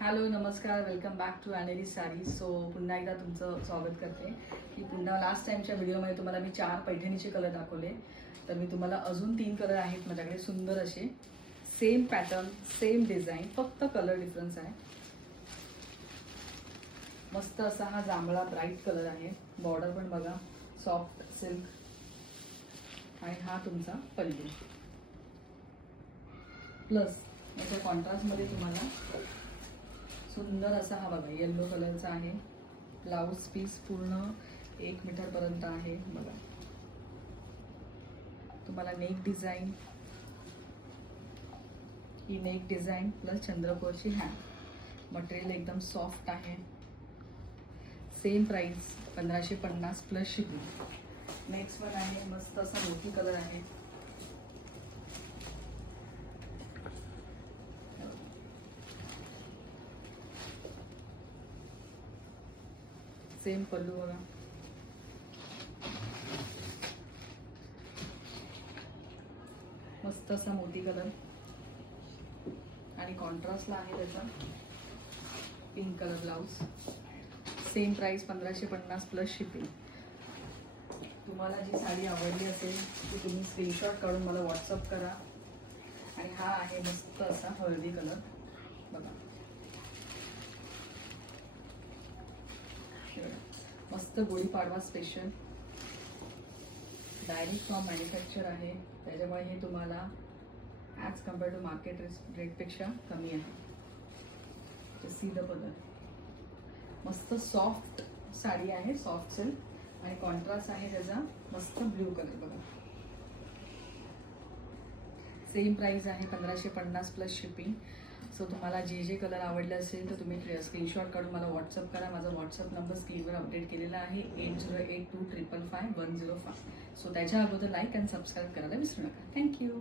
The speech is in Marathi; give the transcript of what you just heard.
हॅलो नमस्कार, welcome back to Aneri sari. So पुन्हा एकदा तुमचं स्वागत करते की पुन्हा लास्ट टाईमच्या व्हिडिओमध्ये तुम्हाला मी 4 पैठणीचे कलर दाखवले. तर मी तुम्हाला अजून 3 कलर आहेत माझ्याकडे सुंदर असे. सेम पॅटर्न, सेम डिझाईन, फक्त कलर डिफरन्स आहे. मस्त असा हा जांभळा ब्राईट कलर आहे. बॉर्डर पण बघा, सॉफ्ट सिल्क. आणि हा तुमचा पल्लू. प्लस याच्या कॉन्ट्रास्टमध्ये तुम्हाला सुंदर असा हा बघा येल्लो कलरचा आहे. ब्लाऊज पीस पूर्ण 1 मीटरपर्यंत आहे बघा. तुम्हाला नेक डिझाईन, ही नेक डिझाईन प्लस चंद्रकोरची हँड. मटेरियल एकदम सॉफ्ट आहे. Same price 1550 plus shipping. Next one आहे मस्त असा मोती कलर आहे. सेम पल्लू बघा. मस्त असा मोती कलर आणि कॉन्ट्रास्टला आहे त्याचा pink colour blouse. Same price 1550 plus shipping. तुम्हाला जी साडी आवडली असेल ती तुम्ही स्क्रीनशॉट काढून मला व्हॉट्सअप करा. आणि हा आहे मस्त असा हळदी कलर बघा. मस्त Gudi Padwa special, direct from manufacture आहे. त्याच्यामुळे हे तुम्हाला ॲज कम्पेअर टू मार्केट रेटपेक्षा कमी आहे. तर सी द कलर. मस्त सॉफ्ट साडी आहे, सॉफ्ट सिल्क. आणि कॉन्ट्रास्ट आहे त्याचा मस्त ब्ल्यू कलर बघा. सेम प्राइस आहे 1550 प्लस शिपिंग. सो तुम्हाला जे जे कलर आवडले असेल तर तुम्ही स्क्रीनशॉट काढून मला व्हॉट्सअप करा. माझा व्हॉट्सअप नंबर स्क्रीनवर अपडेट केलेला आहे 8082555105. सो त्याच्या अगोदर लाईक अँड सबस्क्राईब करायला विसरू नका. थँक्यू.